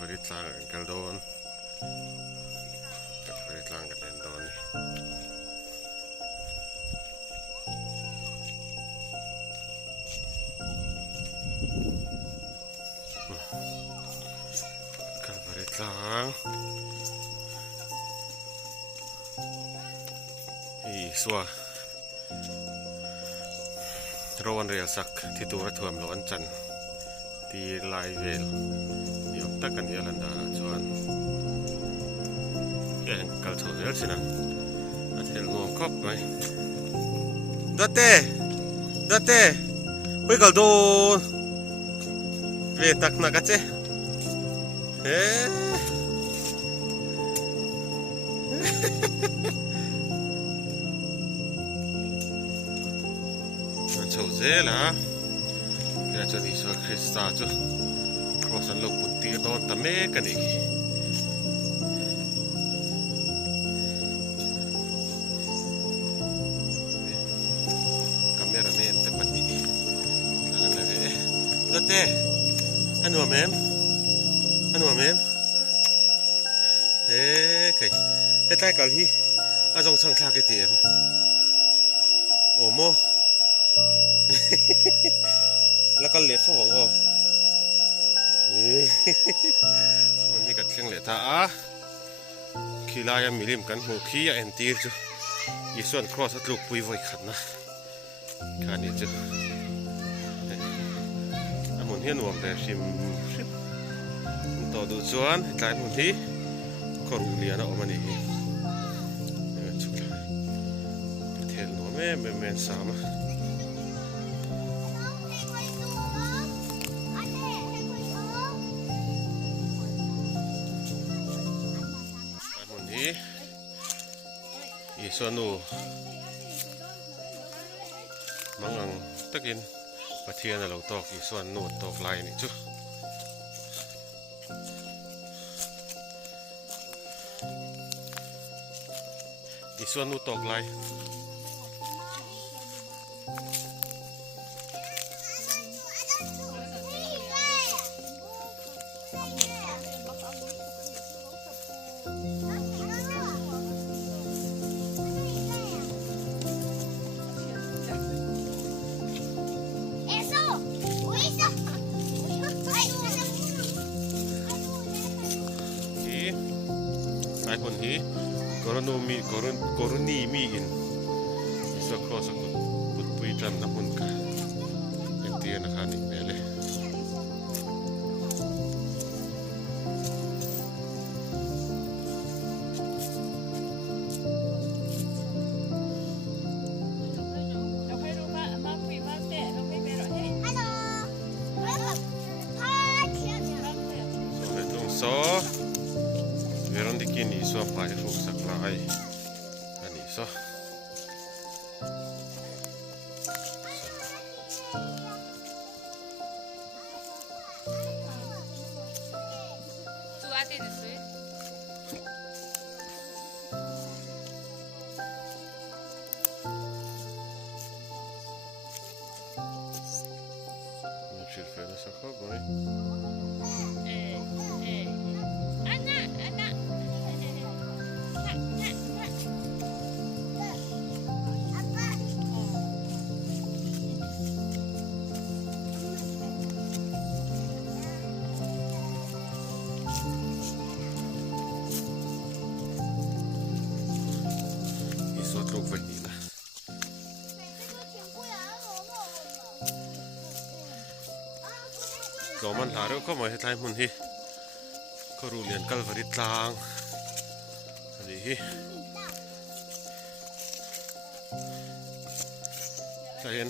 Kalvaritlang kaldon. Kalvaritlang kalendon. Kalvaritlang. Iswa. Rowan real sak titura tuam loan chan. Di lai vel yom takan yalanda chuan ken kal tho vel sina athel nuam khop mai date oi kal do ve tak na ka che chho zel ha kaya cho ni so Krista cho crossan lo putti don ta me kani cameraman te pati lagan na ve date ano mem kai tai kal hi a jong chang tha ke tiam omoแล้วก็เล็บฟองอ๋อมันนี่กัดเชียงเล็บท่าขี้ลายมีริมกันหัวขี้แอนตีร์จูยี่ส่วนครอสลูกปุยไว้ขัดนะการนี้จูมันเห็นหวงแต่ชิมต่อดูจวนใจมันที่คนเรียนออกมานี่ชุดเทลโนเม่สามอีส่วนนูมังตะกินปะเทียนเราตอกอีส่วนนูตอกลายนี่จุอีส่วนนูตอกลายไอ้คนที่กรณีมีอินอิสระครอสกุลปุตปุยจันน้ำมันกะเอ็นเตียนะครับนี่แม่เลยโซ่เวลาที่กินอีส่วนปลายถูกสักลายอันนี้โซ่นี่ชื่อเฟรนสักคนไหมสวดลูกไว้ดีนะก็มันหาเรื่องก็มาให้ทายมันที่ก็รู้เรียนกัลวริตลางอันนี้ใจเย็น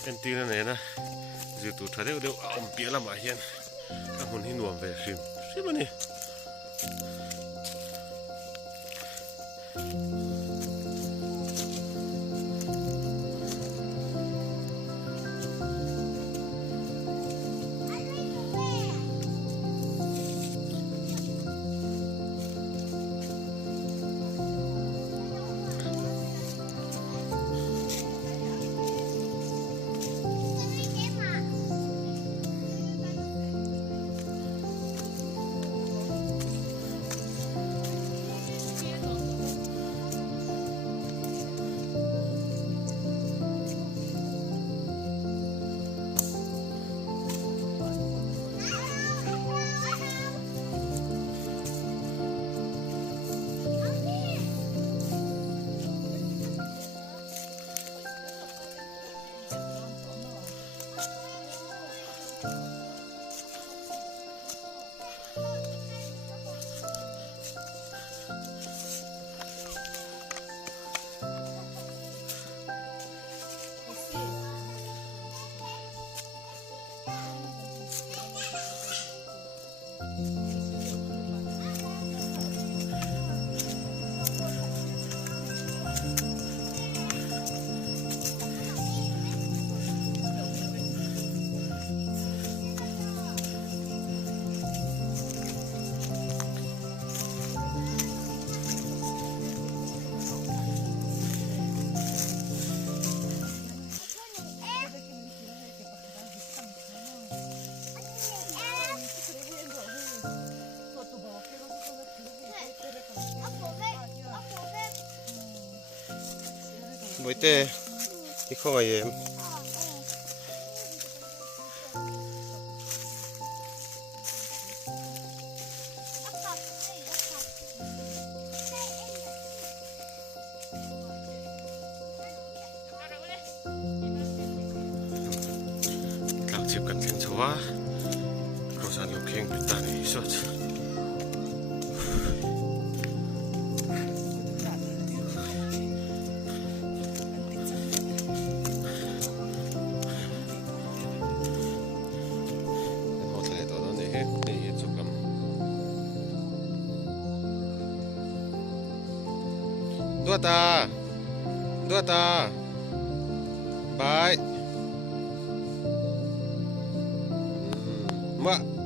เป็นตีนั่นเองนะจู่ตัวเดี๋ยวเอาเปียละมาเฮียนถ้าคนที่หน่วงไปซิมมันนี่ 뭐 이때 이코가 얘 집 같은 저와 그로산 욕행 불단에 있었죠. 누웠다 누웠다 바이 뭐